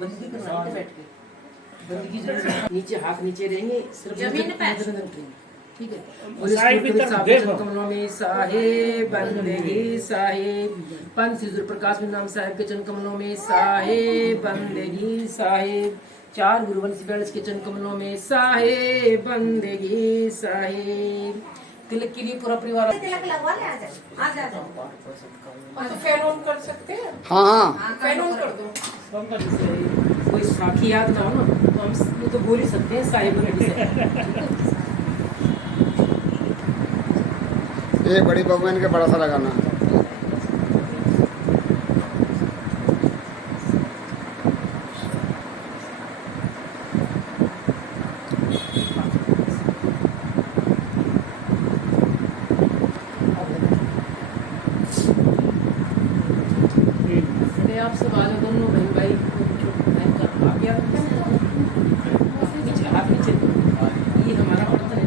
बंदी करना बैठ के बंदी की नीचे हाथ नीचे रहेंगे सिर्फ जमीन पे ठीक है। कमलों में साहेब बंदगी साहेब पंच सिद्धू प्रकाश में नाम साहेब के चरण कमलों में साहेब बंदगी साहेब चार गुरुवंश बैठ के चरण कमलों में साहेब बंदगी साहेब तिलक के लिए पूरा परिवार तिलक लगवा ले आ जा तो फैन ऑन कर सकते हैं। हाँ फैन ऑन कर दो। कोई साखी याद ना हो ना तो हम तो बोल ही सकते हैं साहिब से। ये बड़ी भगवान के बड़ा सा लगाना आप सब आ जाओ दोनों बहन भाई आ गया नीचे हाथ नीचे ये हमारा बर्तन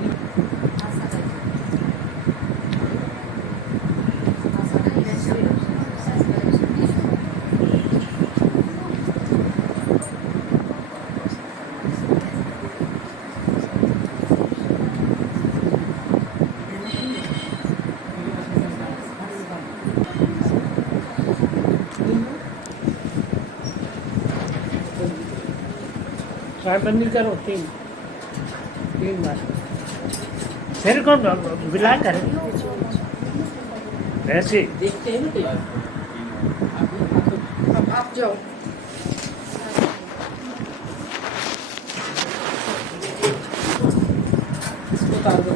है बंदी करो तीन बार फिर कौन बिला कर ऐसे देखते हैं ना आप जाओ। इसको उतार दो।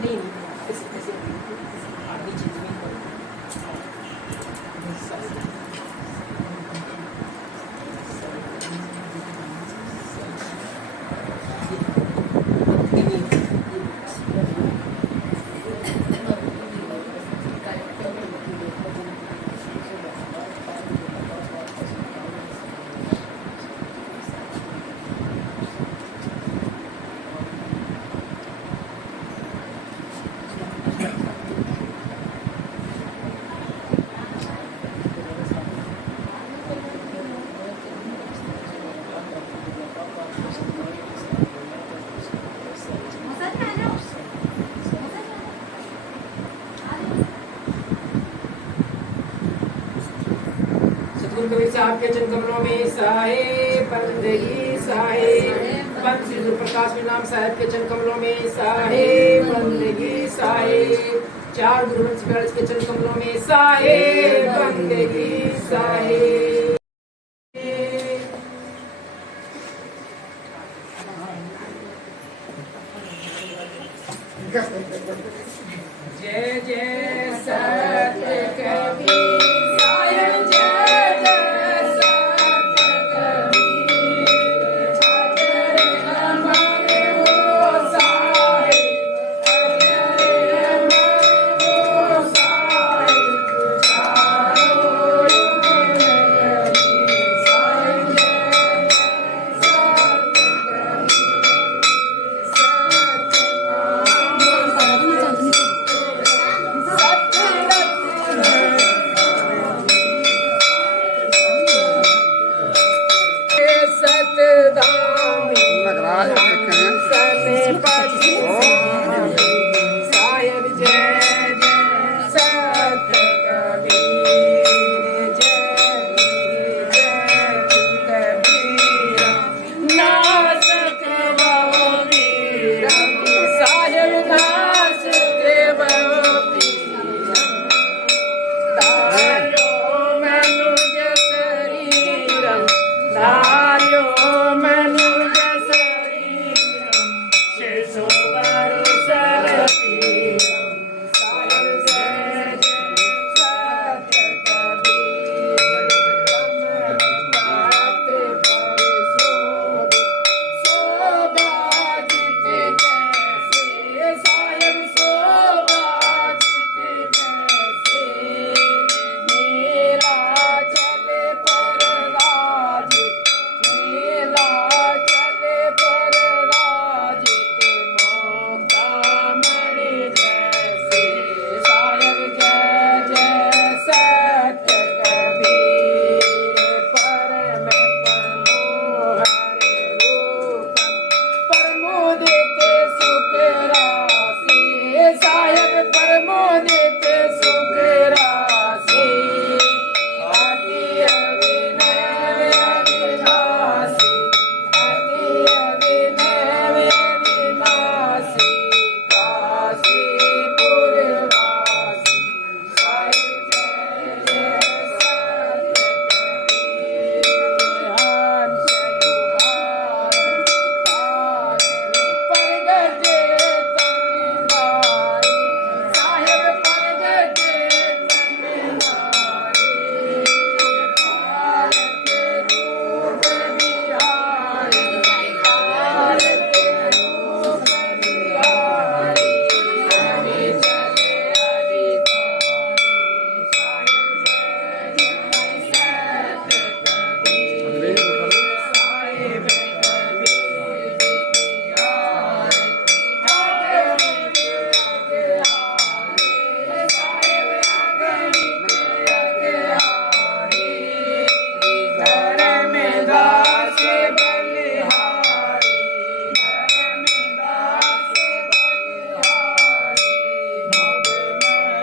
नहीं ऐसे आगे चीज में गुरु कबीर साहब के चरण कमलों में साहेब बंदगी साहेब पंत श्री गुरु प्रकाश में नाम साहेब के चरण कमलों में साहेब बंदगी साहेब चार गुरु वंश बिहारी के चरण कमलों में साहेब बंदगी साहेब। जय जय सत्य कबीर साहेब जय जय सत्य कबीर अजर अमर हो साहेब अजर अमर हो साहेब चारों युग नगरी साहेब जय जय सतधामी लग रहा है देखते हैं। सनेपति साहेब जय जय सत्य कबीर जय जय कबीर नासक बहु वीर साहेब नासक बहु वीर धार्यो मनुज शरीरम धार्यो मनुज शरीरम शिशु वरुसर पीरम साहेब जय जय सत्य कबीर कमल पात्र पर शोभित कैसे साहेब शोभित कैसे मेरा चले पर राजित मेरा चले पर राजित मौका मणि जैसे साहेब जय जय सत्य कबीर परम मनोहर रूपम प्रमोदित सुख राशि साहेब प्रमोदित सुख राशि अति अभिनव अविनाशी अति अभिनव अविनाशी काशीपुर वासी साहेब जय जय सत्य कबीर हंस जुहार तार परगटे तमिलनारी साहेब परगटे तमिलनारी भारत रूप बिहारी भारत रूप बिहारी हरि चले अधिकारी साहेब जय जय सत्य कबीर साहेब कबीर बिहारी घर में दास बलिहारी घर में दास बलिहारी भव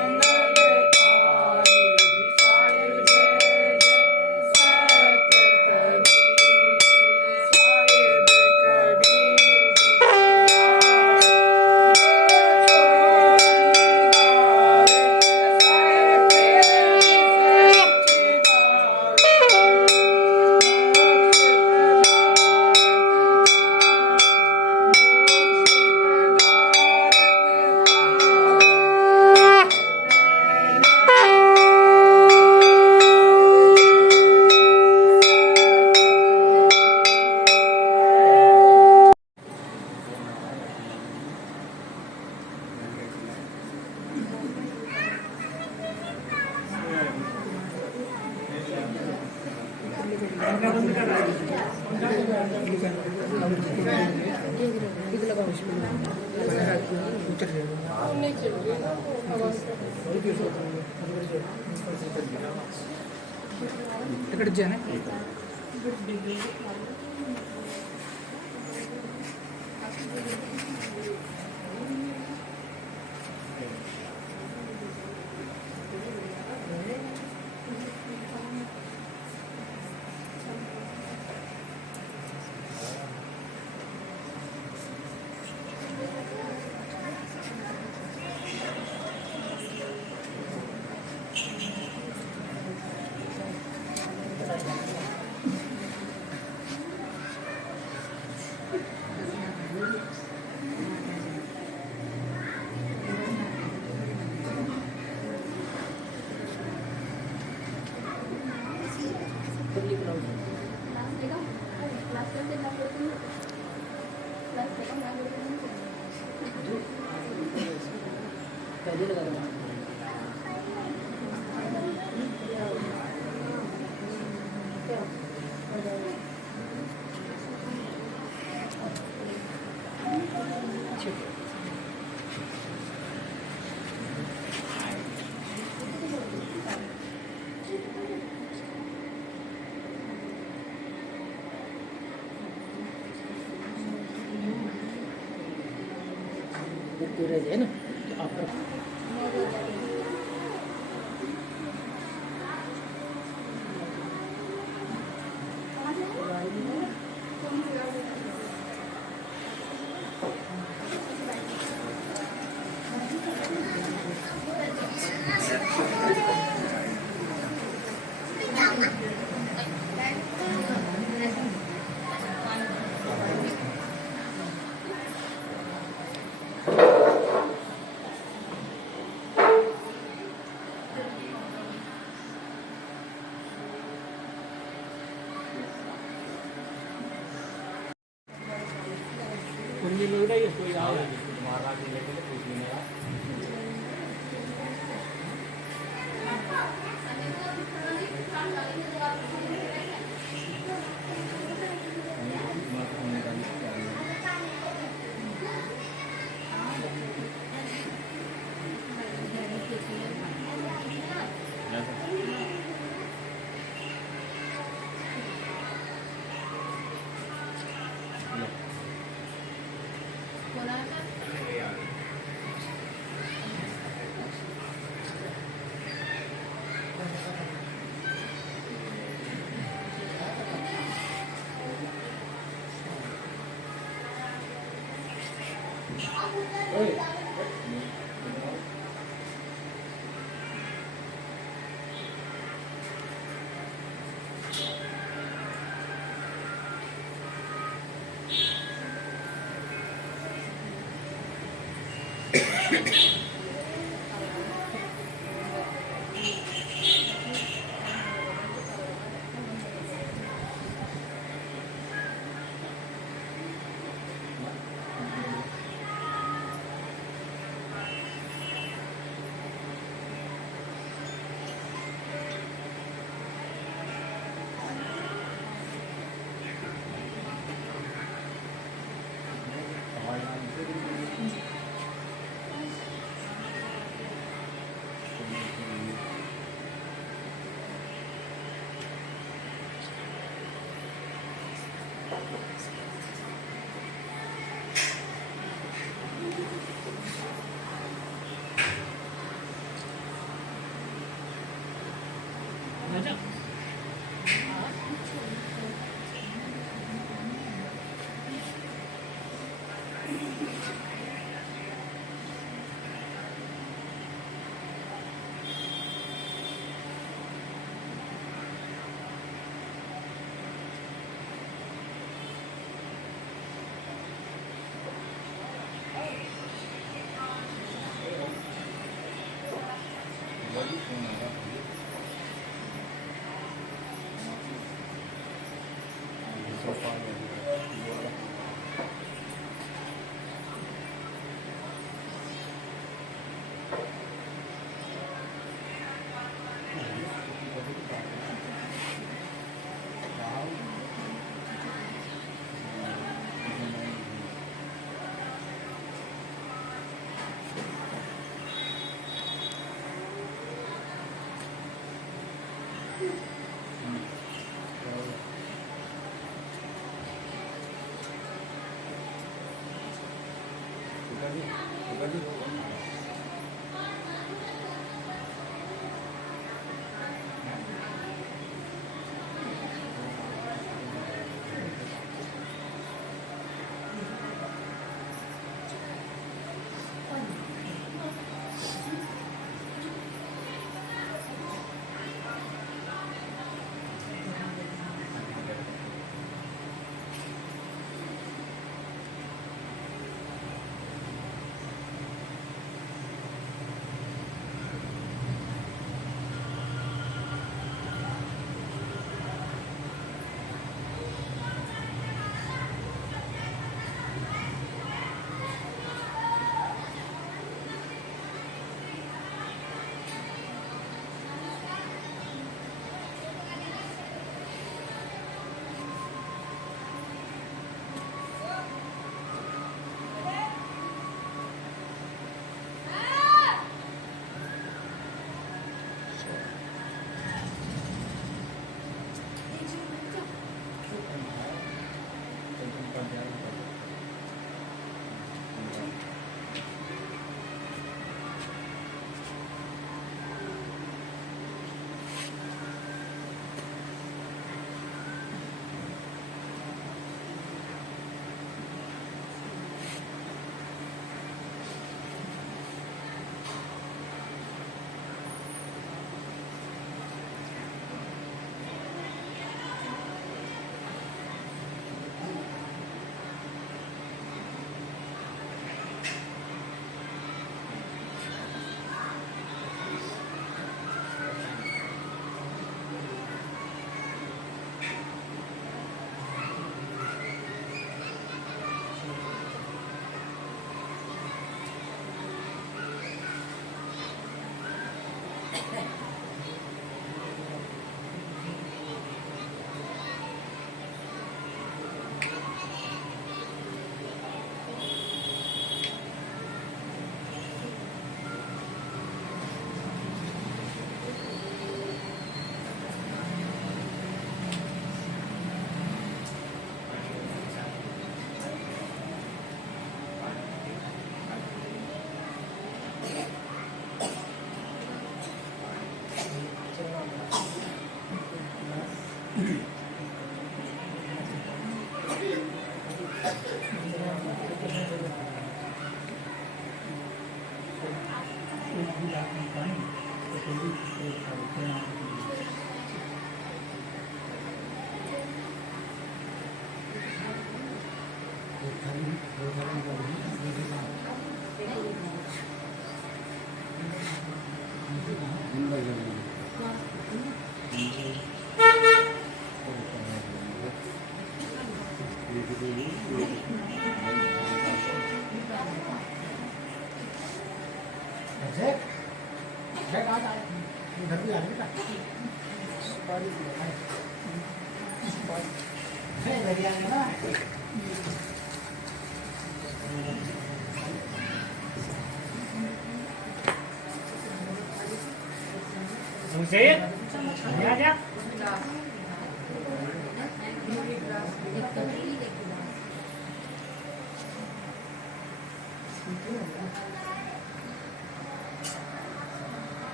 मंगलकारी साहेब जय जय सत्य कबीर साहेब ఇక్కడ జన धीरे लगा देना। कोई रह जाए ना तो आप कुंडी मिल रही है कोई आया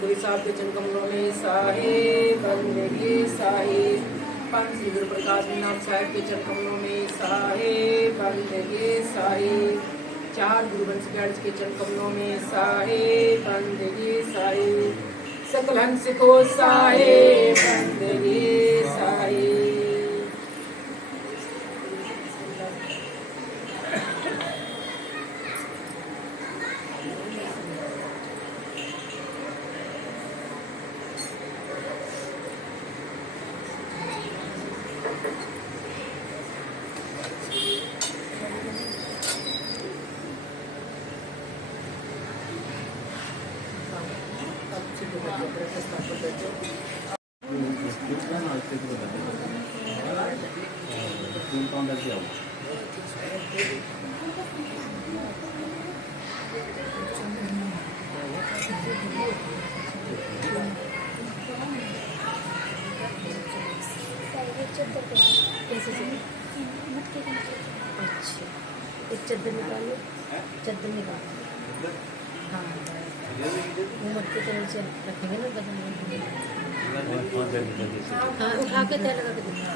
कोई साहब के चरण कमलों में साहे बंदगी साहे पंच श्री गुरु प्रकाश नाम साहेब के चरण कमलों में साहे बंदगी साहे चार गुरु वंश के चरण कमलों में साहे बंदगी साहे सकल हंस को साहे बंदगी साहे। अच्छा एक चद्दर निकालो, चद्दर निकालो। हाँ वो मटके के नीचे रखेंगे ना बदन में। हाँ उठा के तय लगा के देना।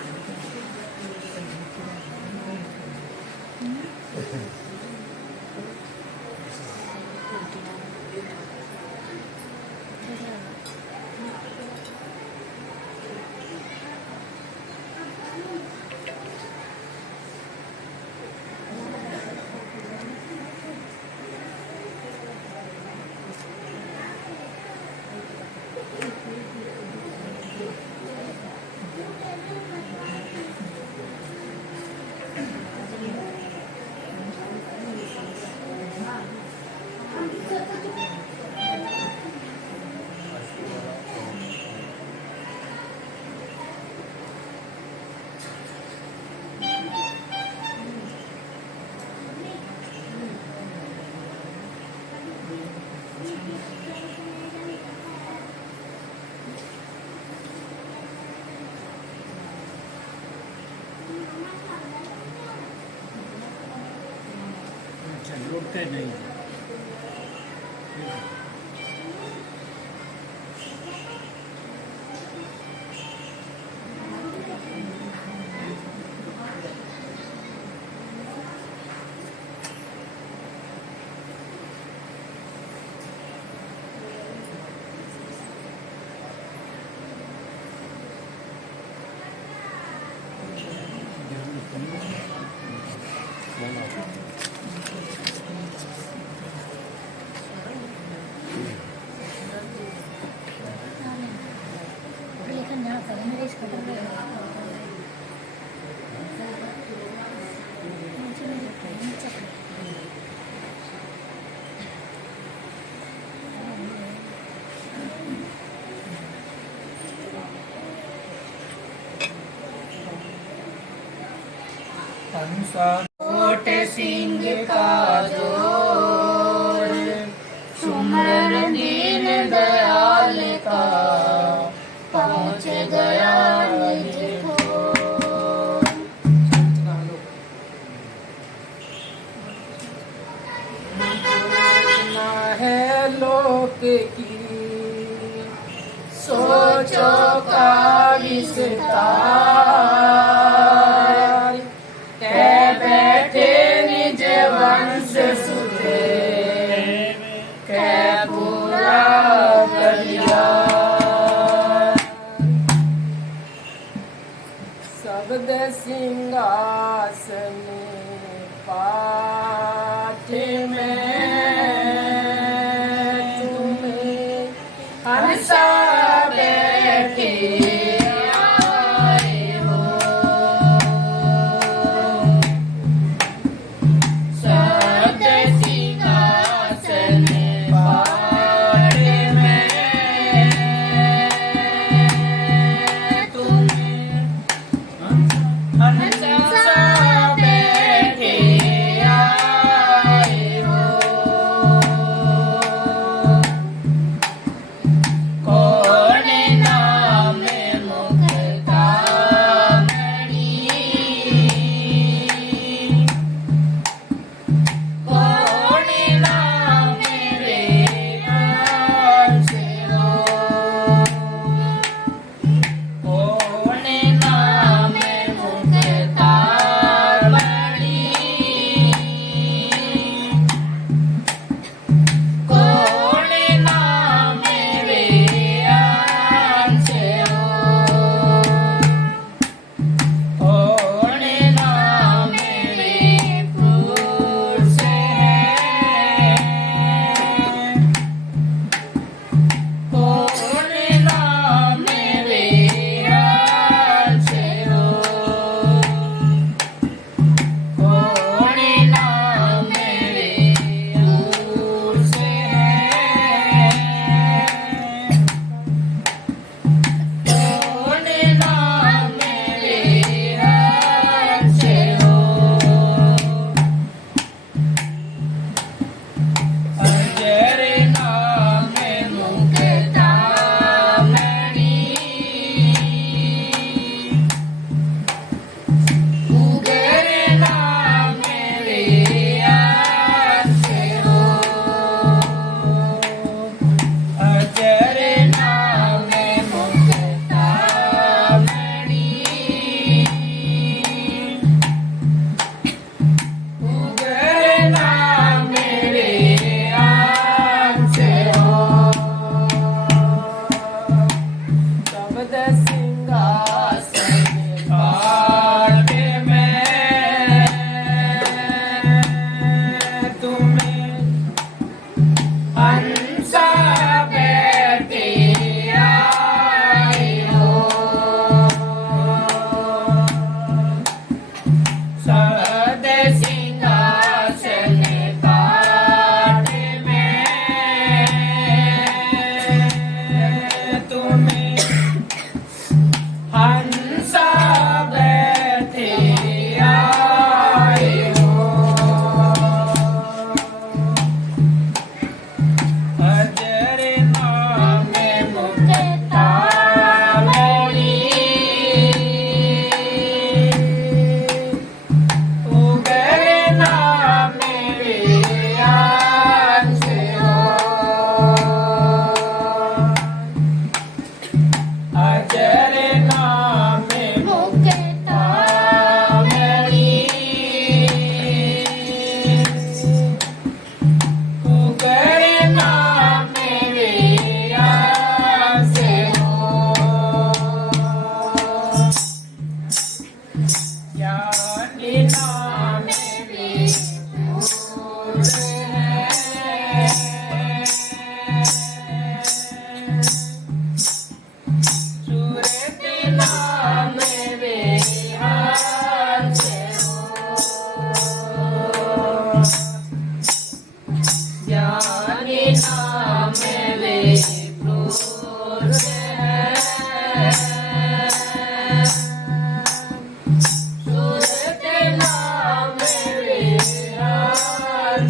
लुटते नहीं। लेकिन यहाँ पर मेरे इस कटर पे कोट सिंह का जोर सुमरन दीन दयाल का पहुँच गया निज ठोर। सोचना है लोक की सोचो का विस्तार कह बैठे निज वंश सुते कह पूरा करिया शब्द सिंहासन पाठ में तुम्हें हंसा बैठे आए हो। शब्द सिंहासन पाठ में तुम्हें हंसा बैठे आए हो। सूरत नाम विहार ज्ञानी नाम विभूर सूरत नाम विहार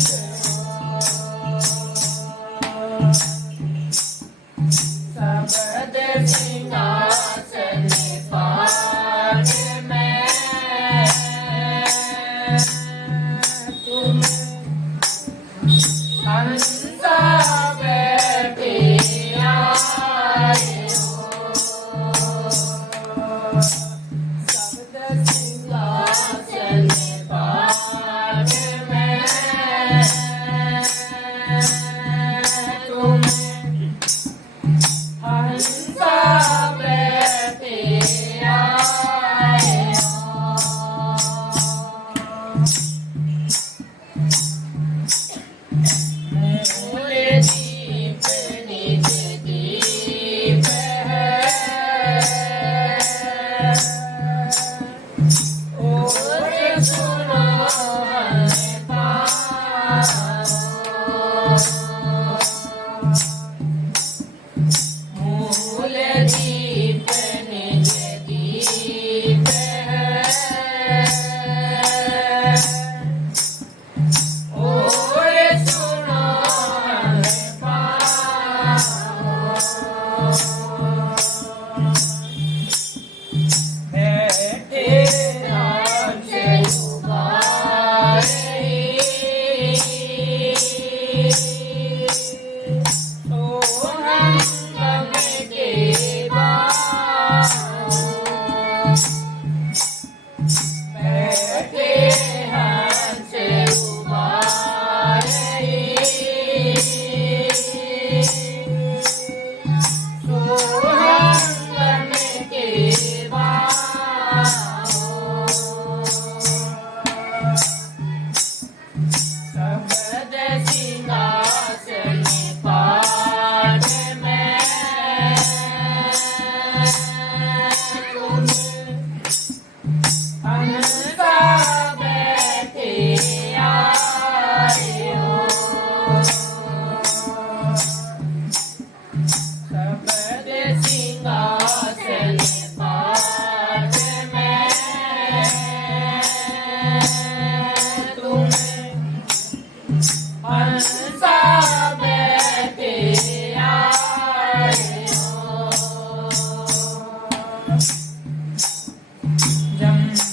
सबद सिंहासन पार में तुम हंसा बैठे आए हो सबद सिंहासन पार में तुम हंसा बैठे आए हो मूल दीप निज दीप है और सुनो हमें पाओ मूल दीप निज दीप है और सुनो हमें पाओ बैठे हमसे उबारे तो हम गम के बाओ बैठे हमसे उबारे तो हम गम के बाओ सबद सिंहासन पार में तुम हंसा बैठे आए हो सबद सिंहासन पार में तुम हंसा बैठे आए हो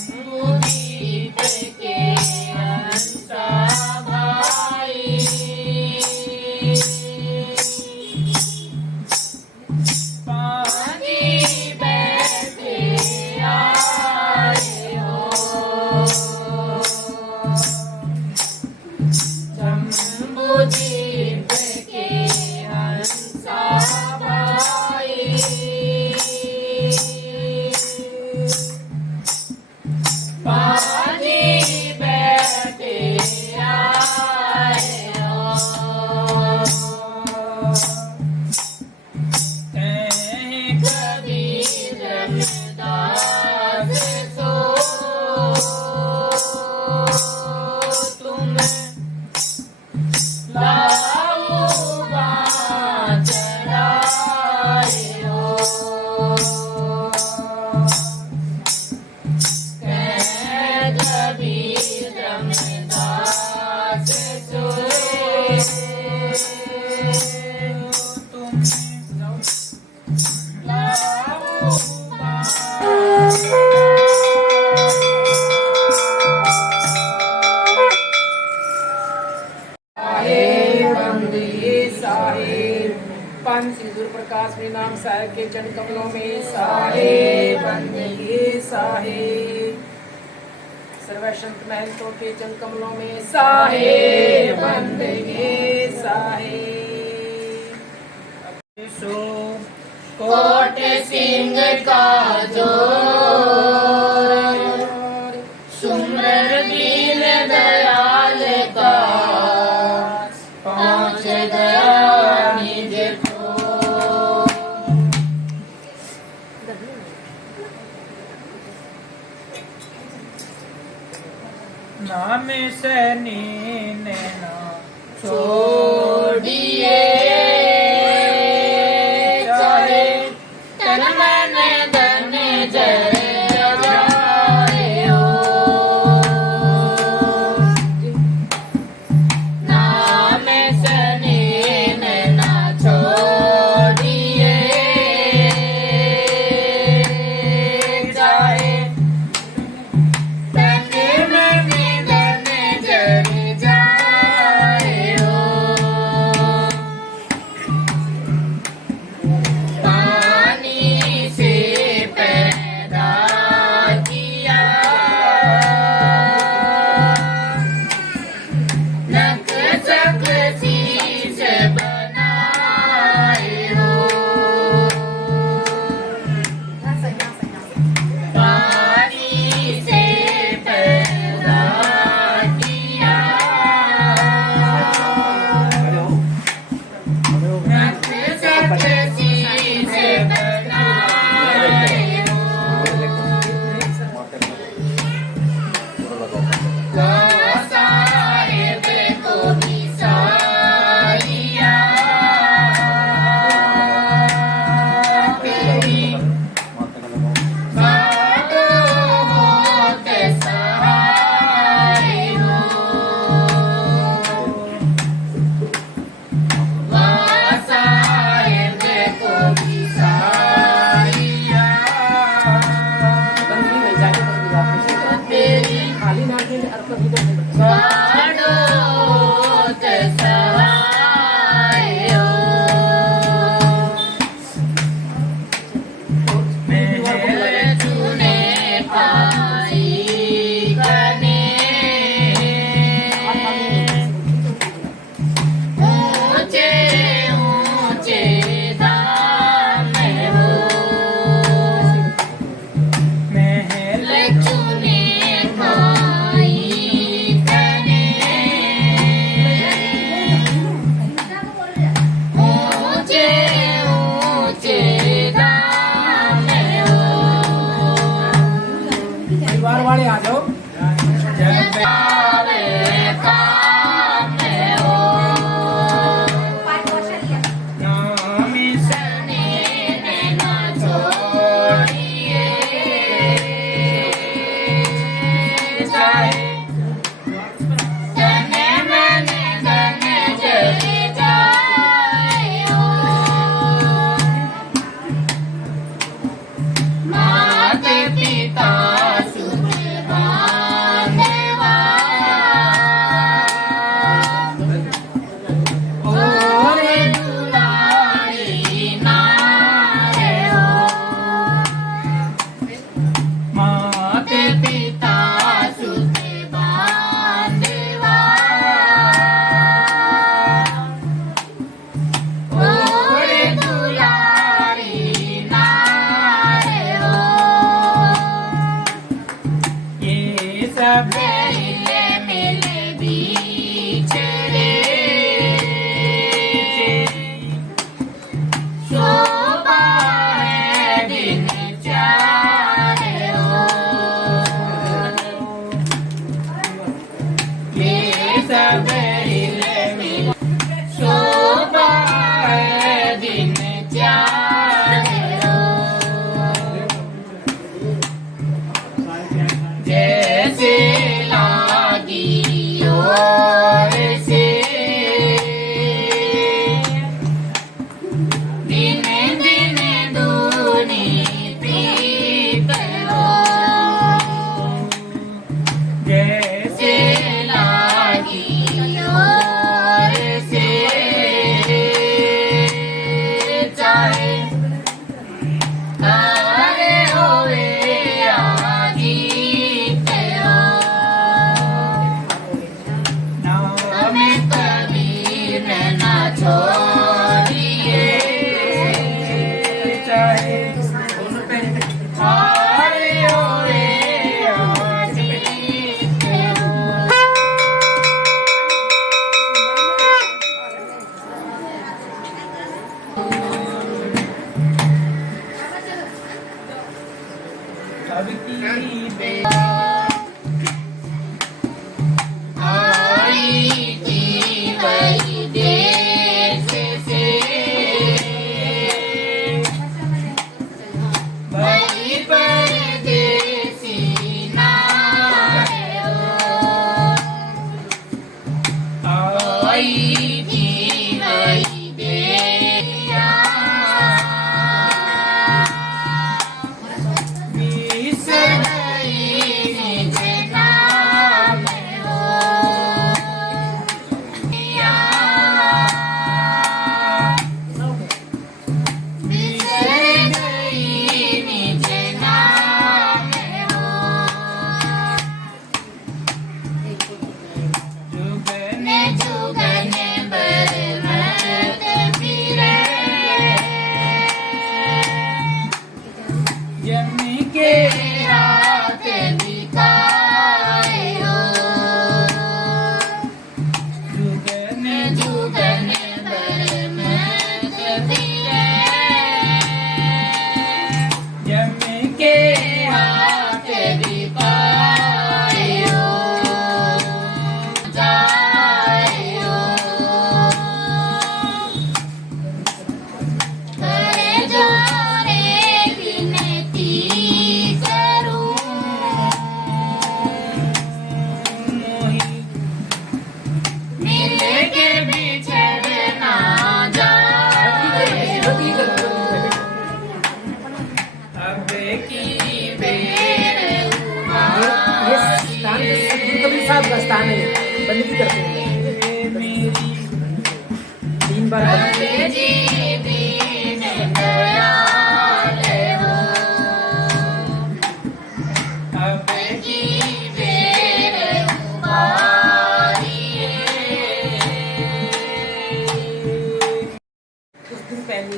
जम्बूदीप के हंसा भाई पानी बैठे आए हो जम्बूदीप के हंसा भाई पानी बैठे आए हो कबीर रमदास सो तुम लाओ चढ़ाए हो कबीर रमदास सो तुम लाओ पान सिंदूर प्रकाश में नाम साहेब के चरण कमलों में साहेब बंदगी साहेब सर्व संत महंतों के चरण कमलों में साहेब बंदगी साहेब सो कोट सिंह का जोर सुमर दीन दया सनी नैना छोड़िए चाहे तन मन धन जय जाए हो नाम सनी नैना छोड़िए चाहे तन मन धन जय जाए हो पानी से पैदा किया नक चक शीश बनाए हो पानी से पैदा किया नक चक शीश बनाए हो साहेब को भी सारिया तेरी बातों होत सहाय हो साहेब को भी सारिया बंदी में जाके कर दिया तेरी खाली नाक में अर्थ नहीं करने बाडोत सहाय हो महल चुने पाई कने ऊंचे ऊंचे दाम हो महल चुने पाई कने ऊंचे ऊंचे दाम हो परिवार वाले आ जाओ आवे काम हो नाम सनी नैना छोड़िए चाहे तन मन धन जय जाए हो माता पिता सुख बांधवा और दुलारी नारे हो माते पिता सुख बांधवा और दुलारी नारे हो ये सब मिले मिले बिछड़े शोभा है दिन चाहे हो ये सब मिले मिले शोभा है दिन चाहे हो जैसे लागी और से दिन दिन दूनी प्रीत हो जैसे से लागी और से चाहे तारे होवे आगीत हो आई थी वही देया बिसर गई निज नाम हो दिया बिसर गई निज नाम हो जुगने जुगने बरमत फिरे जमी के रात बिताए हो जुगने जुगने बरमत फिरे जमी के रात बिताए हो जाए हो करे जो रे विनती करूं मोही मिल के बिछड़ ना जाए अब की बेर ये स्थान सतगुरु कबीर साहब का स्थान है, बंदगी करते हैं मेरी 3 बार अब जी दीन दयाल हो अब की बेर उबारिए कुछ दिन पहले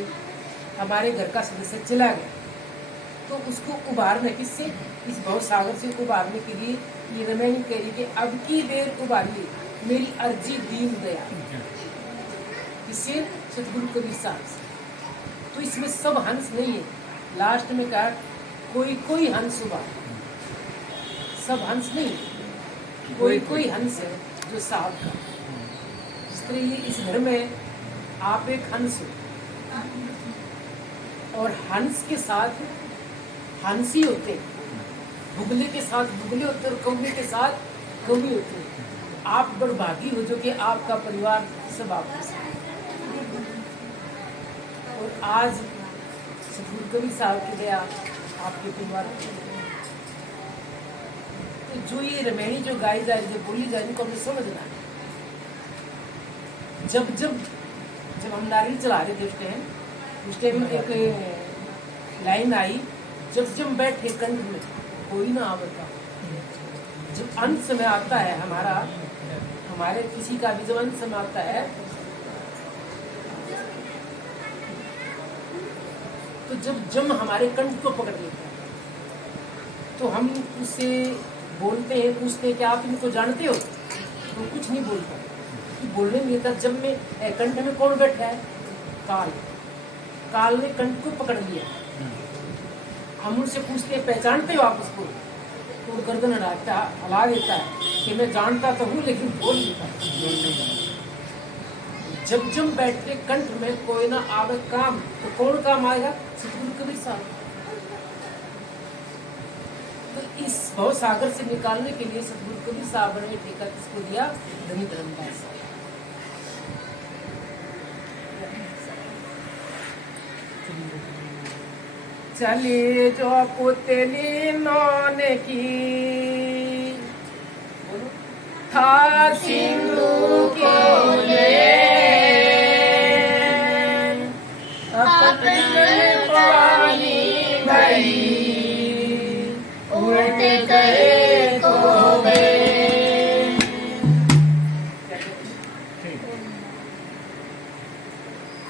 हमारे घर का सदस्य चला गया, तो उसको उबारने किससे, इस भव सागर से उबारने के लिए ये रमैनी कह रही कि अब की बेर उबारिए मेरी अर्जी दीन दया, इससे सतगुरु कबीर साहब से। तो इसमें सब हंस नहीं है, लास्ट में कहा कोई कोई हंस उबार, सब हंस नहीं, कोई कोई हंस है जो साहब का। इस तरह ये इस घर में आप एक हंस हो, और हंस के साथ हंसी होते हैं, बुगले के साथ बुगले होते हैं, और कौवे के साथ कौवे होते हैं। आप बड़भागी हो जो कि आपका परिवार सब आपके साथ। और आज सतगुरु कबीर साहब की दया आपके परिवार पे। तो जो ये रमैनी जो गाई जा रही है, बोली जा रही है, को हमें समझना है। जब जब जब हम नारियल चला रहे थे उस टाइम एक लाइन आई, जब जब बैठे कंठ में कोई ना आवता। जब अंत समय आता है हमारे किसी का भी जब अंत समय आता है, तो जब जम हमारे कंठ को पकड़ लेता है, तो हम उससे बोलते हैं, पूछते हैं कि आप इनको जानते हो, तो कुछ नहीं बोलता, बोलने नहीं देता। जब में कंठ में कौन बैठा है, काल ने कंठ को पकड़ लिया। हम उनसे पूछते हैं पहचानते हो आप उसको, तो वो गर्दन हला देता है कि मैं जानता तो हूँ लेकिन बोल नहीं पाता। जब जब बैठते कंठ में कोई ना आवे काम, तो कौन काम आएगा, सतगुरु कबीर साहब। तो इस भव सागर से निकालने के लिए सतगुरु कबीर साहब ने ठेका किसको दिया, धनी धर्मदास। चली जो पुतली नौने की था सिंधु को ले, अपने पानी भई उल्ट गए को गए।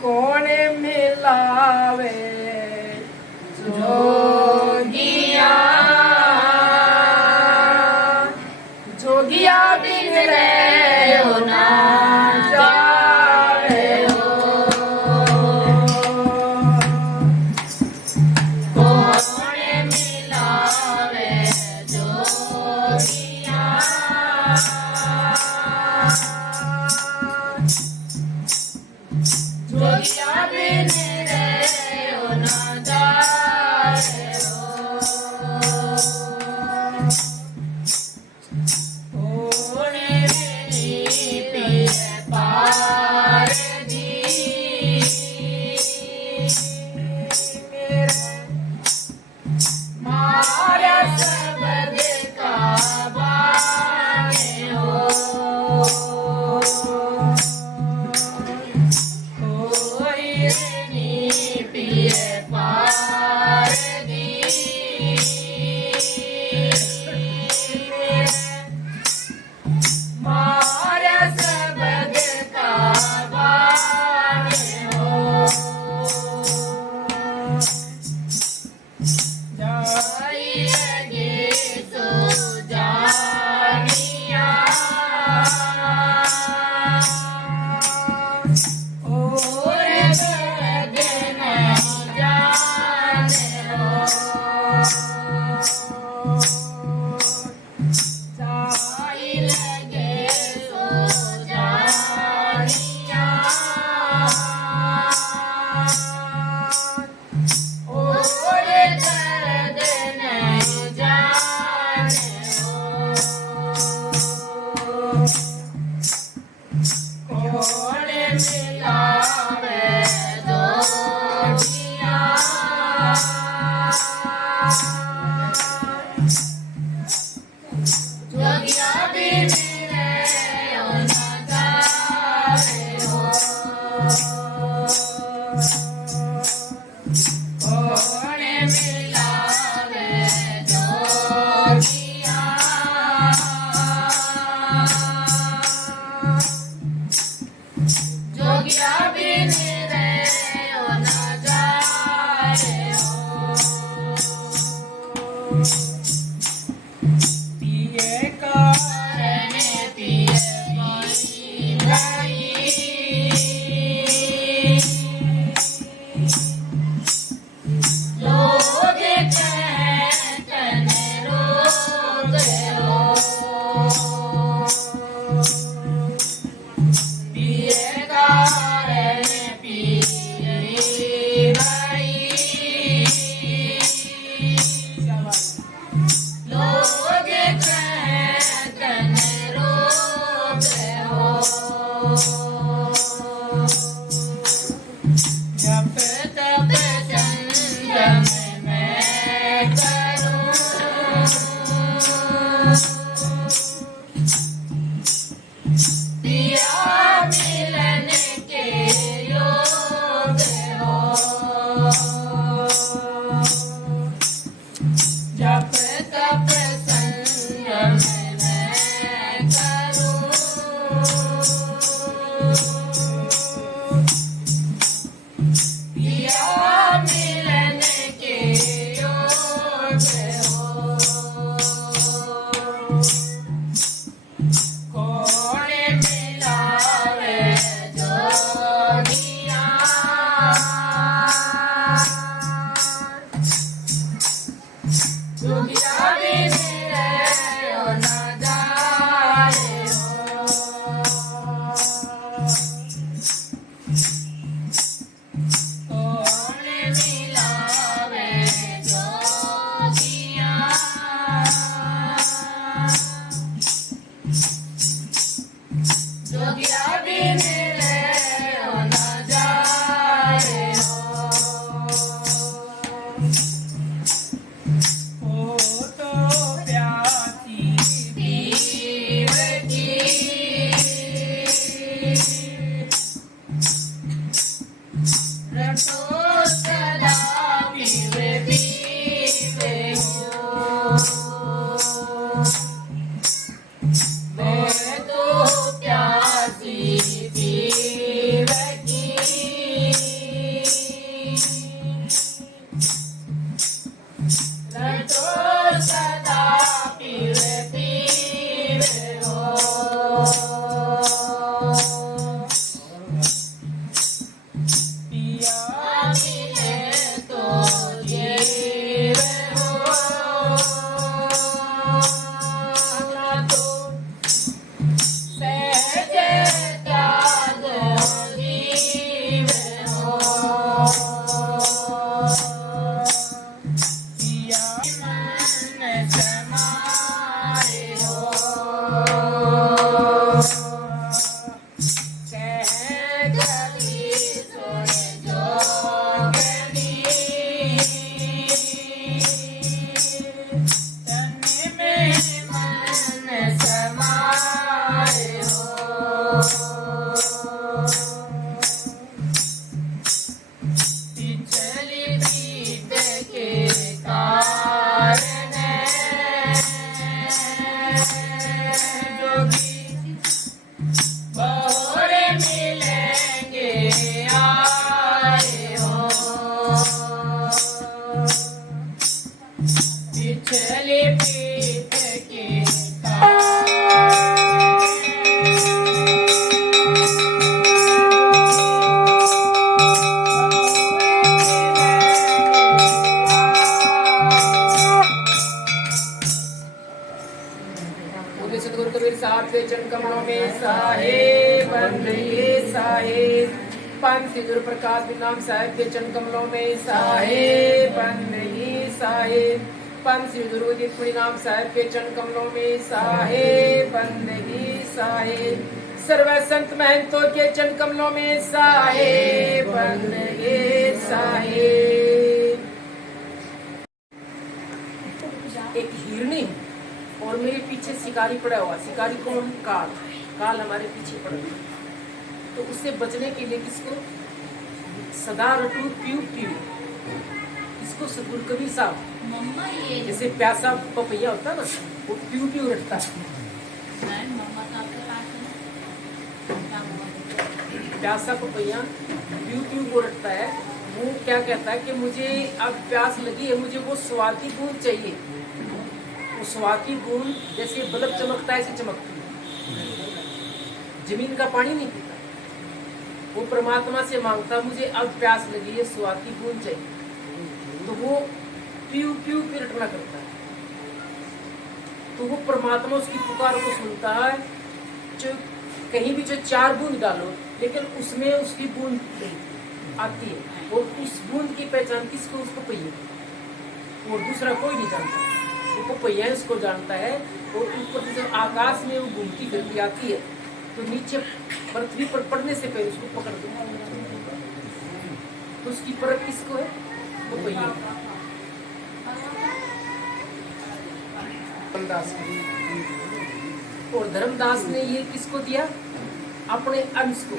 कौन मिलावे जोगिया, जोगिया बिगड़े हो ना जावे हो। कौन मिलावे जोगिया, जोगिया बिगड़े हो ना जावे हो। ओने जोगिया बिन रहो न जाए हो। पिए का करने पिए पानी लाई, लोग कहतन रोग हो। पिए कारण पिए भाई, लोग कहतन रोग हो। जप तप संयम मैं करूं, पिया मिलन के योग हो। जप तप संयम मैं करूं, पिया मिलन के योग हो। कौन मिलावे जोगिया, जोगिया बिन रहो न जाए हो। कौन मिलावे जोगिया, जोगिया बिन रहो न जाए हो। हो तो प्यासी पीव की रटो सदा पीवे पीवे हो। मैं तो प्यासी पीव की, रटो सदा पीवे पीवे हो। पिया मिले तो जीव हो, न तो सहज त्याग जीव हो। पिया मन समाए हो, कह गली सुन जोगनी, तन में मन समाए हो। पिछली पीठ के कारण जोगी बहुर मिलेंगे आए हो। पिछली पीठ के बोले सतगुरु कबीर साहब के चरण कमलों में साहे बंदे साहे। पंथ सिंदूर प्रकाश बिन नाम साहेब के चरण कमलों में साहे बंदे साहे। पंथ सिंदूर उदित नाम साहेब के चरण कमलों में साहे बंदे साहे। सर्व संत महंतों के चरण कमलों में साहे बंदे साहे। एक हिरनी और मेरे पीछे शिकारी पड़ा हुआ। शिकारी कौन? काल। काल हमारे पीछे पड़ा हुआ। तो उससे बचने के लिए किसको? सदा रटू पीऊ पीऊ। इसको सतगुरु कबीर साहब जैसे प्यासा पपैया होता ना, वो पीऊ पीऊ रटता है। प्यासा पपैया प्यू प्यू को रटता है, वो क्या कहता है कि मुझे अब प्यास लगी है, मुझे वो स्वाद की बूंद चाहिए। वो स्वाद की बूंद जैसे बल्ब चमकता है ऐसे चमकती है। जमीन का पानी नहीं पीता, वो परमात्मा से मांगता मुझे अब प्यास लगी है, स्वाद की बूंद चाहिए। तो वो प्यू प्यू प्यू रटना करता है। तो वो परमात्मा उसकी पुकार को सुनता है। जो कहीं भी जो 4 बूंद डालो, लेकिन उसमें उसकी बूंद आती है, और उस बूंद की पहचान किसको? उसको पपैया, और दूसरा कोई नहीं जानता। वो पपैया इसको जानता है। और ऊपर से जब आकाश में वो घूमती फिरती आती है, तो नीचे पृथ्वी पर पड़ने से पहले उसको पकड़ दो। तो उसकी परख किसको है? पपैया। धर्मदास को। और धर्मदास ने ये किसको दिया? अपने अंश को।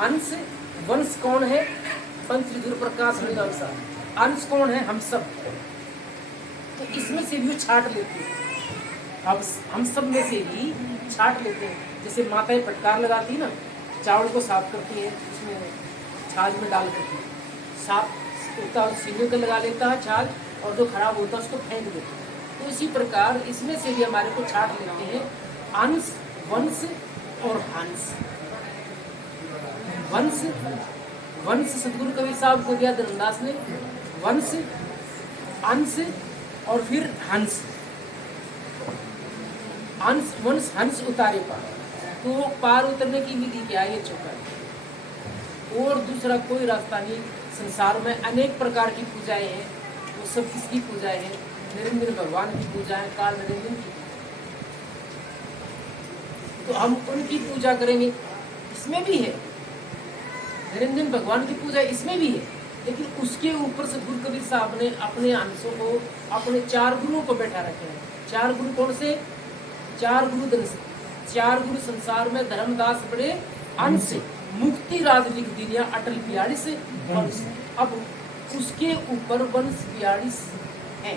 अंश, वंश कौन है? पंच विदुर प्रकाश मीमांसा। अंश कौन है? हम सब। तो इसमें से भी छाट लेते हैं। अब हम सब में से भी छाट लेते हैं। जैसे माताएं फटकार लगाती ना, चावल को साफ करती है, उसमें छाछ में डाल करती है, साफ होता है, सीने को लगा लेता है छाछ, और जो खराब होता है उसको फेंक देता है। तो इसी प्रकार इसमें से भी हमारे को छाट लेते हैं अंश, वंश और हंस। वंश, वंश सतगुरु कबीर साहब को दिया धर्मदास ने। वंश, अंश और फिर हंस। अंश, वंश, हंस उतारे पार। तो पार उतरने की विधि क्या है? ये चौका। और दूसरा कोई रास्ता नहीं। संसार में अनेक प्रकार की पूजाएं हैं। वो सब किसकी पूजाएं हैं? निरंजन भगवान की पूजा है, काल निरंजन की। तो हम उनकी पूजा करेंगे, इसमें भी है निरंजन भगवान की पूजा, इसमें भी है। लेकिन उसके ऊपर सतगुरु कबीर साहब ने अपने अंशों को, अपने 4 गुरुओं को बैठा रखे हैं। 4 गुरु कौन से? 4 गुरु 4 गुरु संसार में धर्मदास बड़े अंश, मुक्ति राज लिख दिया अटल 42 वंश। अब उसके ऊपर वंश 42 है,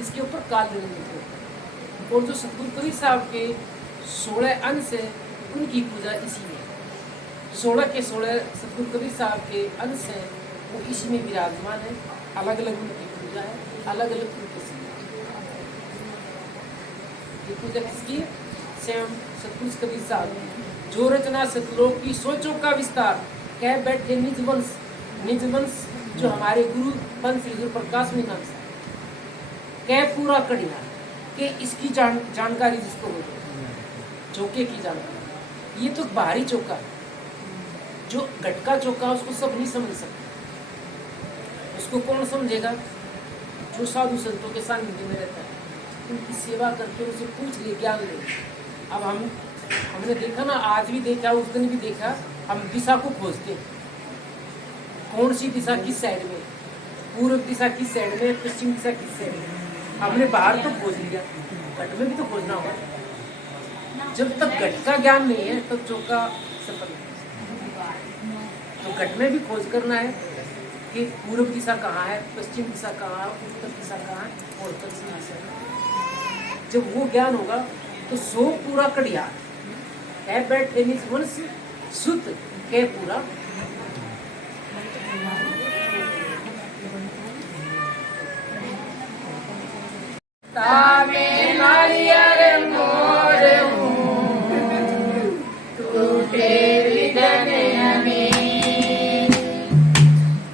इसके ऊपर काल निरंजन। और जो सतगुरु कबीर साहब के 16 अंश है, उनकी पूजा इसी में। 16 के 16 सतगुरु कबीर साहब के अंश हैं, वो इसी में विराजमान है। अलग अलग उनकी पूजा है, अलग अलग उनके ये पूजा किसकी है? स्वयं सतगुरु कबीर साहब। जो रचना सतलोक की सोचों का विस्तार, कह बैठे निज वंश। निज वंश जो हमारे गुरु पंच विदुर प्रकाश मीमांसा, कह पूरा कड़िया कि इसकी जानकारी जिसको हो, चौके की जानकारी। ये तो बाहरी चौका है। जो गटका चौका उसको सब नहीं समझ सकते। उसको कौन समझेगा? जो साधु संतों के सानिध्य में रहता है, उनकी सेवा करके उनसे पूछ ले, ज्ञान ले। अब हमने देखा ना, आज भी देखा, उस दिन भी देखा, हम दिशा को खोजते हैं। कौन सी दिशा किस साइड में? पूर्व दिशा किस साइड में? पश्चिम दिशा किस साइड में? हमने बाहर तो खोज लिया, घट में भी तो खोजना होगा। जब तक घट का ज्ञान नहीं है तब चौका सफल नहीं। तो घट में भी खोज करना है कि पूर्व दिशा कहाँ है, पश्चिम दिशा कहाँ है, उत्तर दिशा कहाँ है और दक्षिण दिशा कहाँ है। जब वो ज्ञान होगा तो सो पूरा कड़िया है बैठे निज वंश सुत के पूरा। तामे नारियर मोर टूटे विदन अमीन।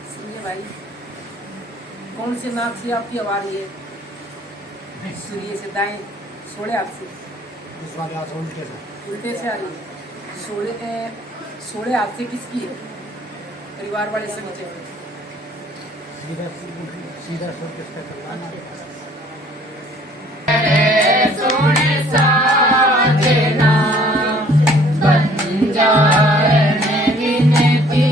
सुनिए भाई, कौन से नाक से आपकी आवाज है? सूर्य से दाएं, 16 हाथ से, उल्टे से आ रही है। 16 हाथ से किसकी है? परिवार वाले समझे। सोने साजना बंजारण विनती।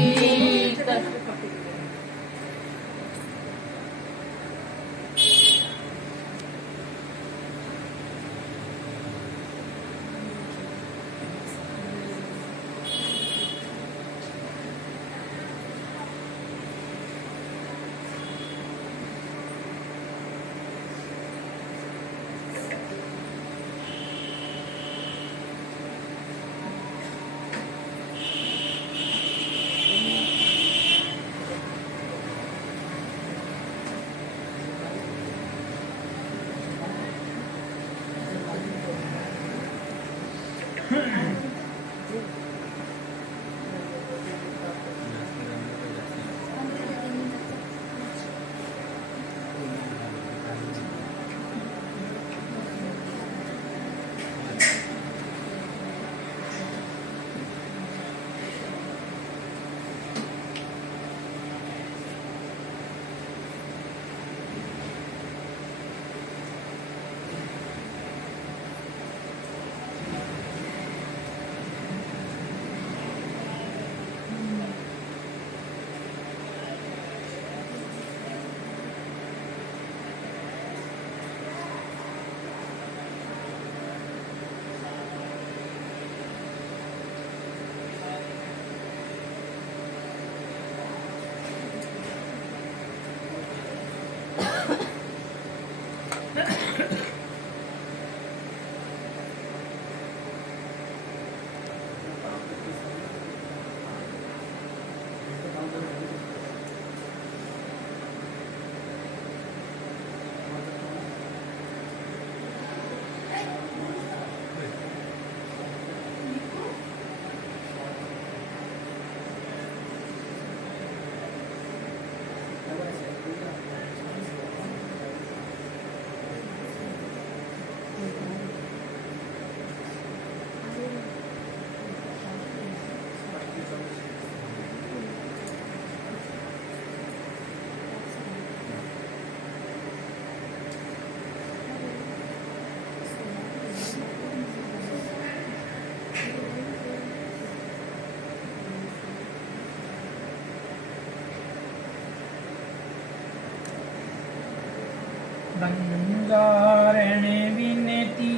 बंजारण विनती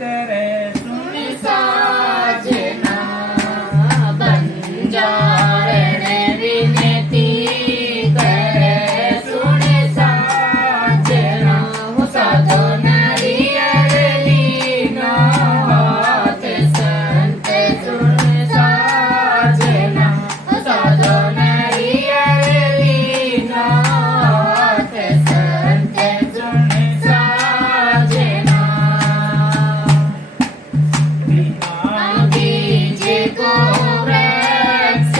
करे सुन साजना बंजारण विनती करे सुन साजना साधो नारियल लीनो हाथ संत सुन साजना साधो नारियल लीनो हाथ संत सुन साजना बिना बीज को वृक्ष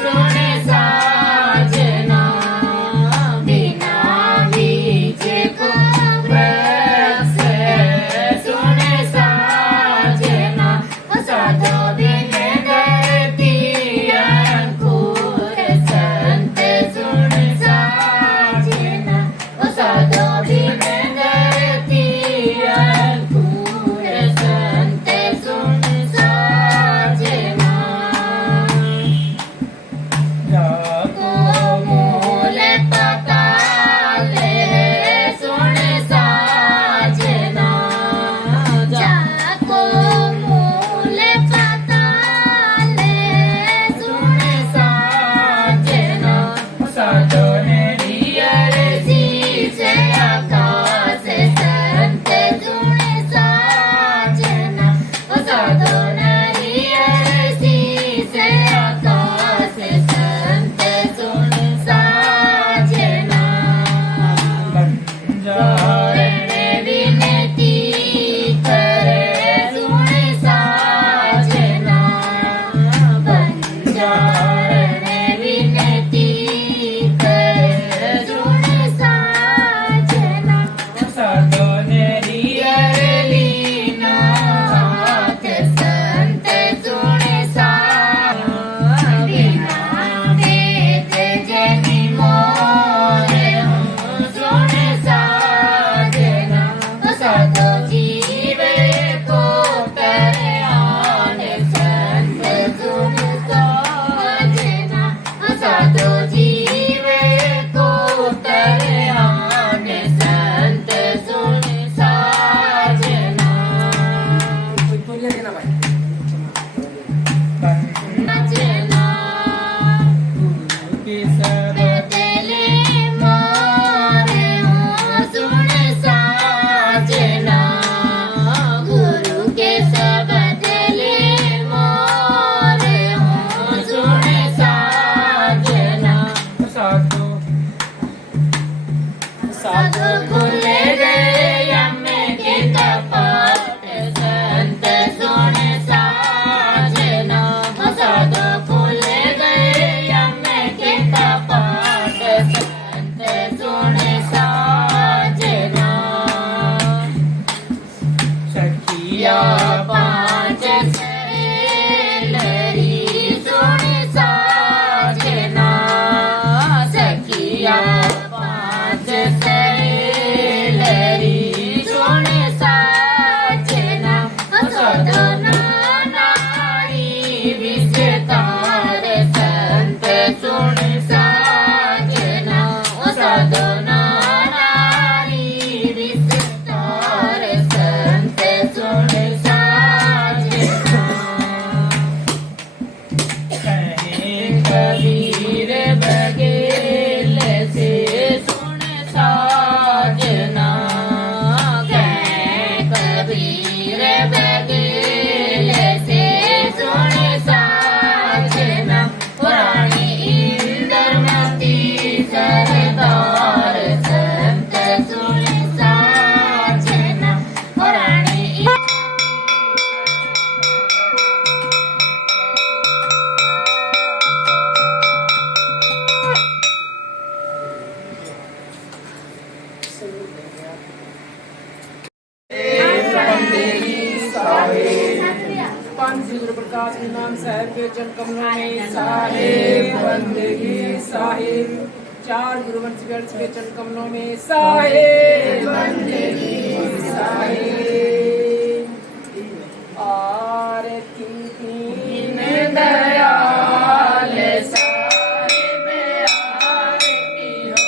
सुन साजना बिना बीज को वृक्ष सुन साजना साधो बिन धरती अंकुर संत सुन साजना साधो बिन धरती अंकुर संत सुन साजना जाको मूल पताल सुन साजना जाको मूल पताल सुन साजना साधो नरियल शीश आकाश संत सुन साजना साधो नरियल शीश आकाश संत सुन साजना बंजारण विनती करे सुन साजना बंजारण विनती करे सुन साजना साधो नरियल लीनो हाथ संत सुन साजना बिना वेद जनि मोरे सुन साजना साधो जीव को तरयान संत सुन साजना साधो जीव को तरयान संत सुन साजना तोलिया देना भाई साजना गुरु के सब बदले मोरे सुन साजना गुरु के सब बदले मोरे सुन साजना साधो साधु भूल गए यम के कपाट संत सुन साजना साधु भूल गए यम के कपाट संत सुन साजना सखिया पांच सहेलरी सुन साजना सखिया पांच सहेलरी सुन साजना साधो नारी विस्तार संत सुन साजना साधो नारी विस्तार संत सुन साजना कहे कबीर बघेल से सुन साजना कहे कबीर बघेल से सुन साजना पुरानी इंद्रमती सरदार संत सुन साजना पुरानी पांच गुरु प्रकाश नाम साहेब के चरण कमलों में साहेब बंदगी साहेब चार गुरुवंश के चरण कमलों में साहेब बंदगी साहेब आरती तीन दयाल साहेब आरती हो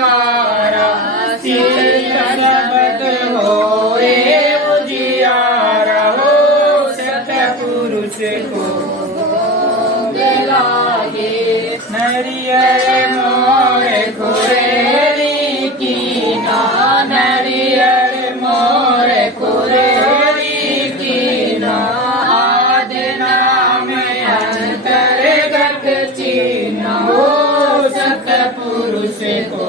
वारा शीत शब्द होए उजियारा हो सतपुरुष को भोग लागे नरियर मोर खुरेरी कीना नरियर मोर खुरेरी कीना आद नाम अंतर्गत चीना हो सतपुरुष को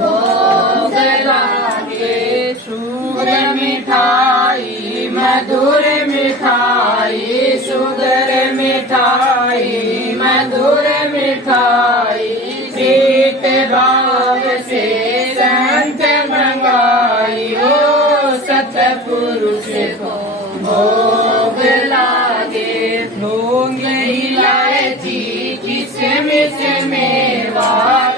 भोग लागे शुगर मिठाई मधुर मिठाई शुगर मिठाई मधुर मिठाई प्रीत भाव से संत मंगाई हो सतपुरुष को भोग लागे लौंग इलायची किसमिस मेवा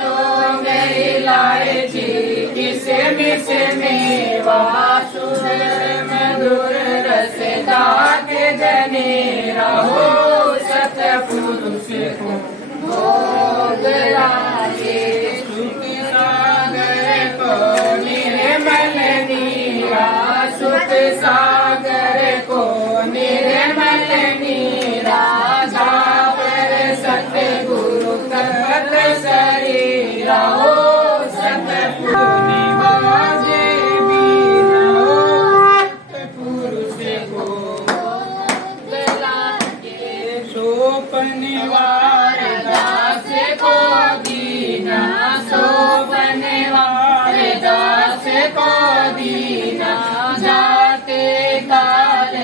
लौंग इलायची किसमिस मेवा सुंदर मधुर रस दाते जनेरा हो सतपुरुष को भोग लागे सुख सागर को निर्मल नीरा सुख सागर को निर्मल नीरा जापर सतगुरु कपट शरीरा हो सतपुरुष निवाजे बीना हो सतपुरुष को भोग लागे सोपन वार दास को दीना सोपन वार दास को दीना जाते काल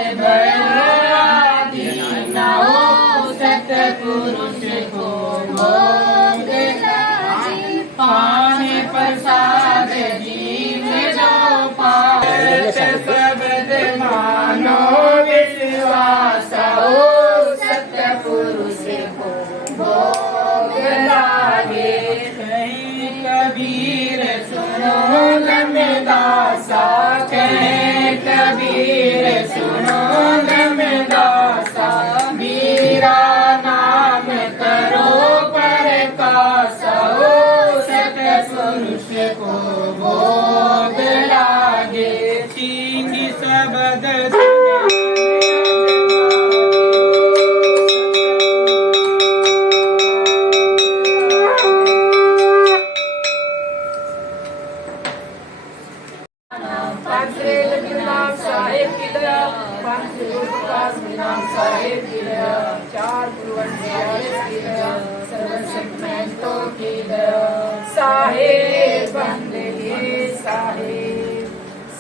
दीना हो सतपुरुष को भोग लागे पान प्रसाद जीव जो पाए शब्द मानो विश्वास हो सतपुरुष को भोग लागे कहीं कबीर सुनो रमदासा कहीं कबीर सुनो रमदासा मीरा नाम करो परकासा हो सतपुरुष को भोग लागे सिंह शब्द साहेब की दया पांच प्रकाश नाम साहेब की दया चार की दया सर्व संतों की दया साहेब बंदगी साहेब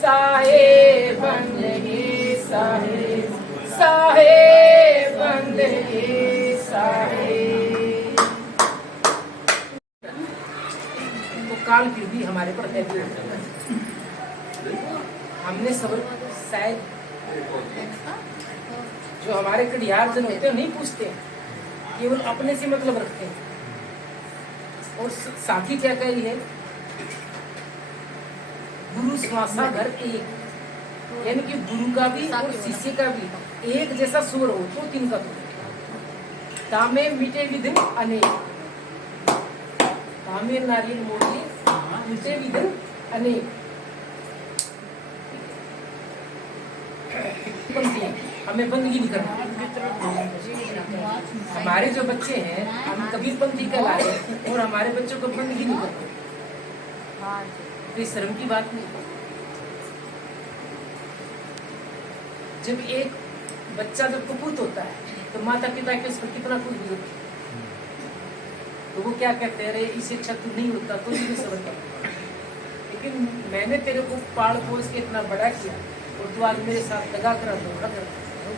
साहेब बंदगी साहेब साहेब बंदगी साहेब तो काल फिर भी हमारे पर है हमने सब शायद जो हमारे कटिहार जन होते हैं नहीं पूछते, केवल अपने से मतलब रखते हैं। और साथी क्या कही है, गुरु श्वासा घर एक, यानी कि गुरु का भी और शिष्य का भी एक जैसा स्वर हो तो तिनका तो तामे मिटे विधिन अनेक, तामे नारियल मोती मिटे विधिन अनेक। हमें बंदगी नहीं करना। हमारे जो बच्चे हैं हम कबीरपंथी कहलाए और हमारे बच्चों को बंदगी नहीं करते, तो इस शर्म की बात नहीं। जब एक बच्चा जब कुपूत होता है तो माता पिता के उस पर कितना कुछ गुजरता है, तो वो क्या कहते हैं, अरे इसे क्षत्र नहीं होता तो भी सबर करता। लेकिन मैंने तेरे को पाल पोस के इतना बड़ा किया और तू आज मेरे साथ दगा कर धोखा कर,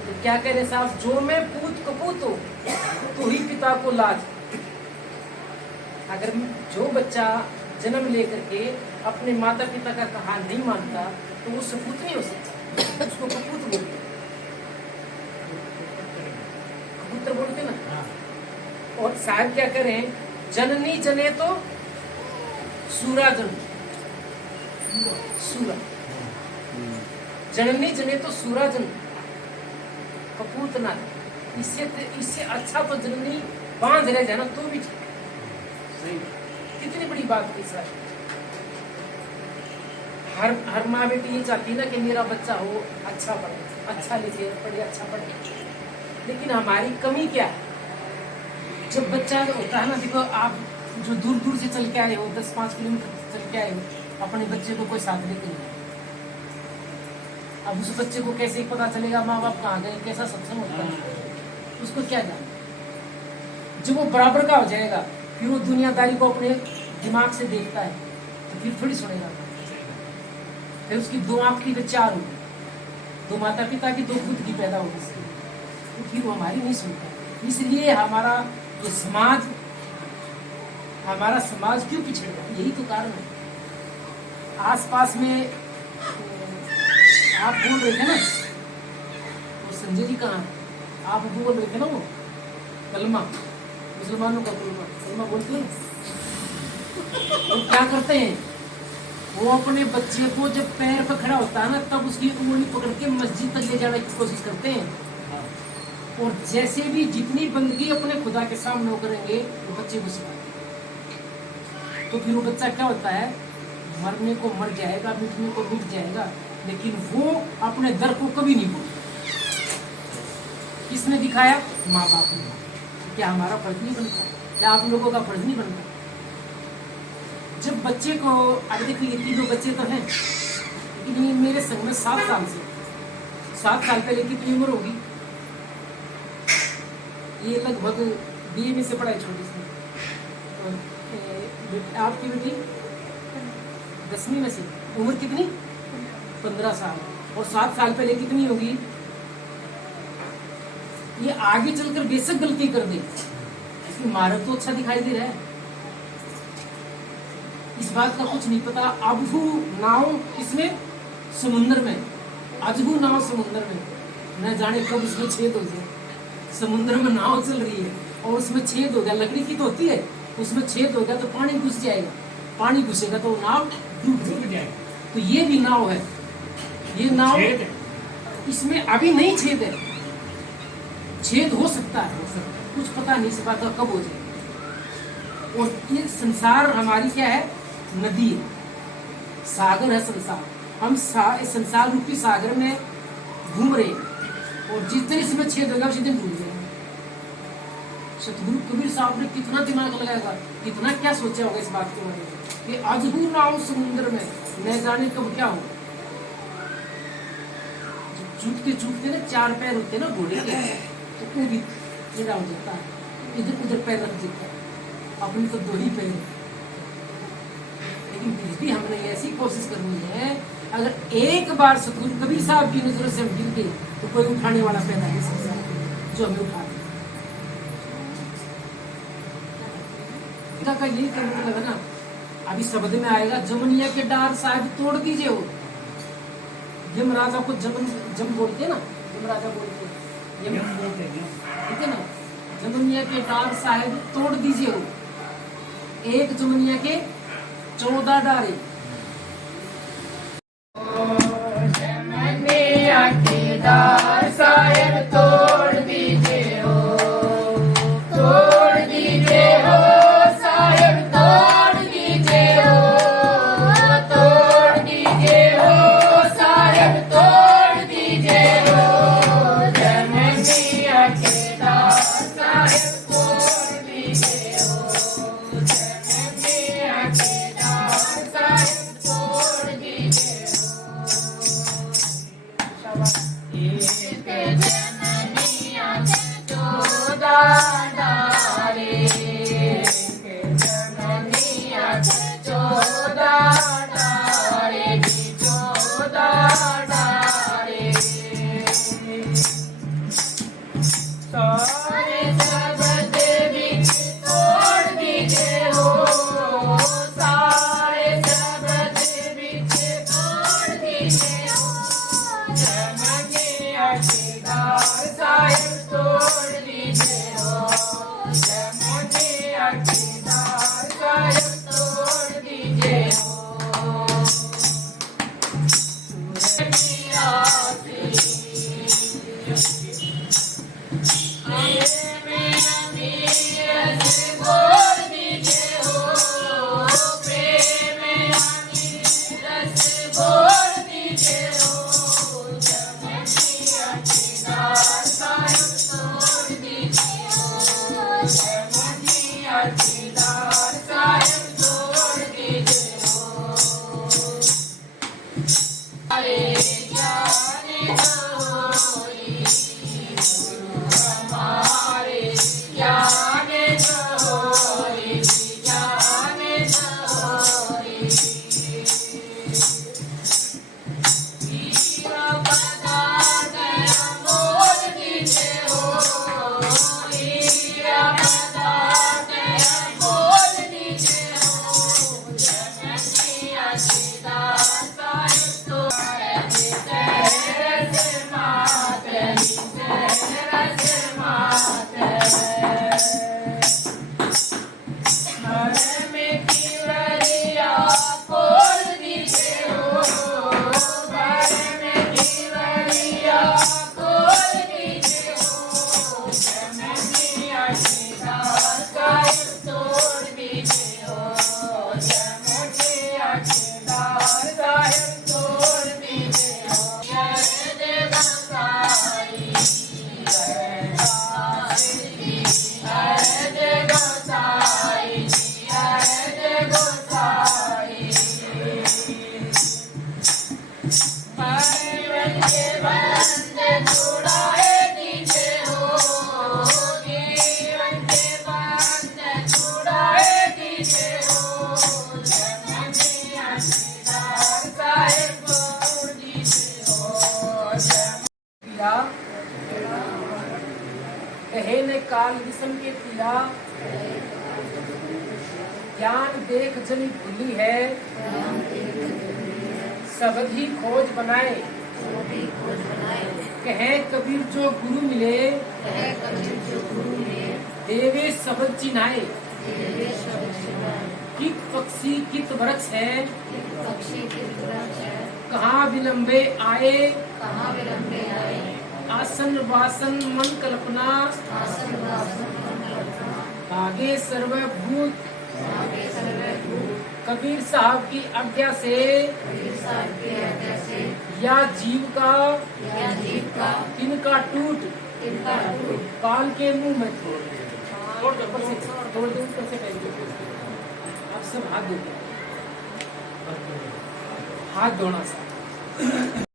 तो क्या कह रहे साहब, जो मैं पूत कपूत हो तो ही पिता को लाज। अगर जो बच्चा जन्म लेकर के अपने माता पिता का कहा नहीं मानता तो वो सपूत नहीं हो सकता, उसको कपूत बोलते, कबूतर बोलते ना। और साहब क्या करें, जननी जने तो सूरा जन, सूरा जननी जने तो सूरा जन, कपूत ना। इससे अच्छा तो जननी बांध रह जाए ना तो भी कितनी बड़ी बात की सर। हर माँ बेटी ये चाहती है ना कि मेरा बच्चा हो अच्छा पढ़े, अच्छा लिखे, पढ़े, अच्छा पढ़े। लेकिन हमारी कमी क्या है? जब बच्चा होता है ना, देखो आप जो दूर दूर से चल के आए हो, 10-5 किलोमीटर चल के आए हो, अपने बच्चे को कोई साथ लेके नहीं। अब उस बच्चे को कैसे पता चलेगा माँ बाप कहाँ गए, कैसा सत्संग होता है, उसको क्या जाना? जब वो बराबर का हो जाएगा, फिर वो दुनियादारी को अपने दिमाग से देखता है, तो फिर थोड़ी सुनेगा। फिर उसकी 2 आँख की 4 होगी, 2 माता पिता की 2 खुद की पैदा होगी, तो फिर वो हमारी नहीं सुनता। इसलिए हमारा समाज क्यों पिछड़ गया? यही तो कारण है। आसपास में आप बोल रहे थे ना, वो संजय जी कहाँ, आप बोल रहे थे ना, वो कलमा, मुसलमानों का कलमा बोलते हैं। वो क्या करते हैं, वो अपने बच्चे को जब पैर पर खड़ा होता है ना, तब उसकी उंगली पकड़ के मस्जिद तक ले जाने की कोशिश करते हैं। और जैसे भी जितनी बंदगी अपने खुदा के सामने करेंगे, वो बच्चे को सिखाते हैं। तो फिर वो बच्चा क्या होता है, मरने को मर जाएगा, मिटने को मिट जाएगा, लेकिन वो अपने दर को कभी नहीं भूलता। किसने दिखाया? माँ बाप ने। क्या हमारा फर्ज नहीं बनता? क्या आप लोगों का फर्ज नहीं बनता? जब बच्चे को, अभी देखिए 3 बच्चे तो हैं, लेकिन ये मेरे संग में 7 साल से, 7 साल पहले कितनी उम्र होगी? ये लगभग BA में से पढ़ा है, छोटी सी। आपकी बेटी 10वीं में से, उम्र कितनी? 15 साल। और 7 साल पहले कितनी होगी? ये आगे चलकर बेशक गलती कर दे, इसकी महारत तो अच्छा दिखाई दे रहा है, इस बात का कुछ नहीं पता। अबहू नाव इसमें समुद्र में, अजहू नाव समुद्र में, न जाने कब उसमें छेद हो जाए। समुद्र में नाव चल रही है और उसमें छेद हो गया, लकड़ी की तो होती है, उसमें छेद हो गया तो पानी घुस जाएगा, पानी घुसेगा तो नाव डूब जाएगी। तो ये भी नाव है, ये नाव, इसमें अभी नहीं छेद है, छेद हो सकता है, कुछ पता नहीं से पाता कब हो जाए। और ये संसार हमारी क्या है? नदी है, सागर है संसार। हम संसार रूपी सागर में घूम रहे हैं, और जिस दिन इसमें छेद होगा उसी दिन डूब जाएगा। सतगुरु कबीर साहब ने कितना दिमाग लगाएगा, कितना क्या सोचा होगा इस बात के बारे में कि अजहू नाव समुद्र में, न जाने कब क्या हो। चूकते ना 4 पैर होते ना घोड़े के, तो वो भी टेढ़ा हो जाता है, इधर उधर पैर रख देता है। अपनी तो 2 ही पैर है, लेकिन फिर भी हमने ऐसी कोशिश करनी है, अगर एक बार सतगुरु कबीर साहब की नजरों से हम गिर गए तो कोई उठाने वाला पैदा नहीं सकता जो हमें उठा दे। का यही कहने लगा ना, अभी शब्द में आएगा, जमुनिया के डार साहब तोड़ दीजिए। हो यमराजा को जम बोलते ना, यमराजा बोलते ठीक है ना, जमुनिया के डार साहब तोड़ दीजिए। हो एक जमुनिया के 14 डारे। जमुनिया के डार साहब तोड़ दीजिए हो, तोड़ दीजिए हो साहब, तोड़ दीजिए हो, तोड़ दीजिए हो साहब, तोड़ दीजिए हो। जमुनिया के डार साहब तोड़ दीजिए हो, जमुनिया के डार साहब जाने जोरी जाने जोरी हीरा पदार्थ अनमोल दीजे हो हीरा पदार्थ अनमोल दीजे हो जननिया सीता साहिब तो रस मात रस मात घर में दीवरिया खोल दीजे हो घर में दीवरिया खोल दीजे हो जननिया सीता साहिब तोड़ दीजे हो जननिया सीता साहिब तोड़ दीजे हो जय जय गोसाई जय जय गोसाई जय गोसाई जीवन के बंधन छुड़ाए दीजे हो जीवन के बंधन छुड़ाए दीजे हो जननिया सीता साहिब तोड़ दीजे हो पिया कहे ने काल विषम के पिया ज्ञान देख जनी भूली है सबधी खोज बनाए कहे कबीर जो गुरु मिले देवे सबद चिन्हाए कित पक्षी कित वृक्ष है कहाँ विलंबे आए आसन वासन मन कल्पना आगे सर्वभूत कबीर साहब की आज्ञा से या जीव का तिनका टूट काल के मुंह में छोड़ दो ऊपर से तोड़ दो ऊपर से फेंक दो आप सब हाथ धो हाथ धोना सा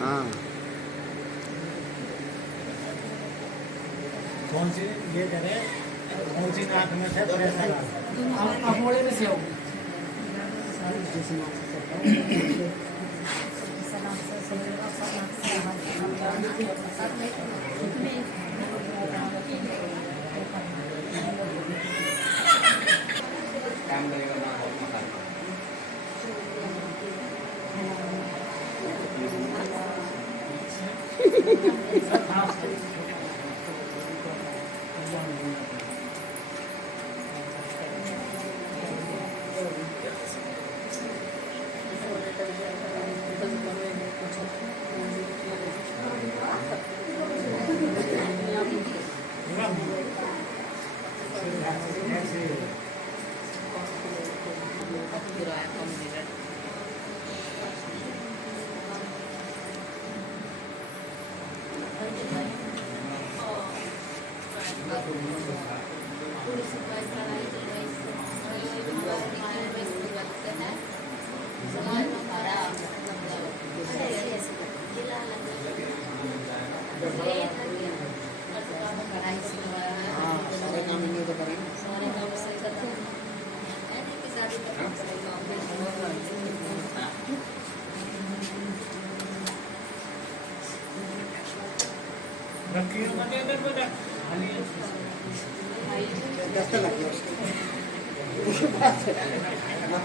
हाँ कौन सी ये करें कौन सी नाक में से प्रेशर आप मोड़े में से हो काम करेगा ना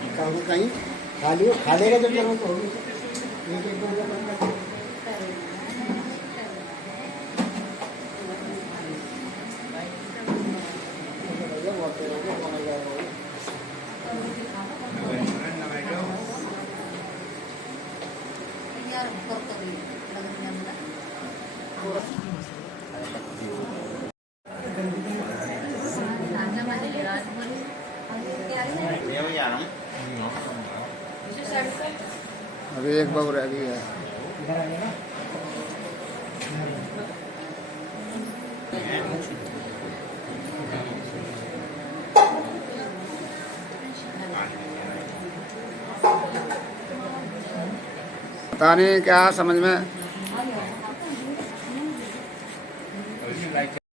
मकान कहीं खाली खा लेगा जब जरूरत होगी एक एक दो है अभी एक बार रह गई है। पता नहीं क्या समझ में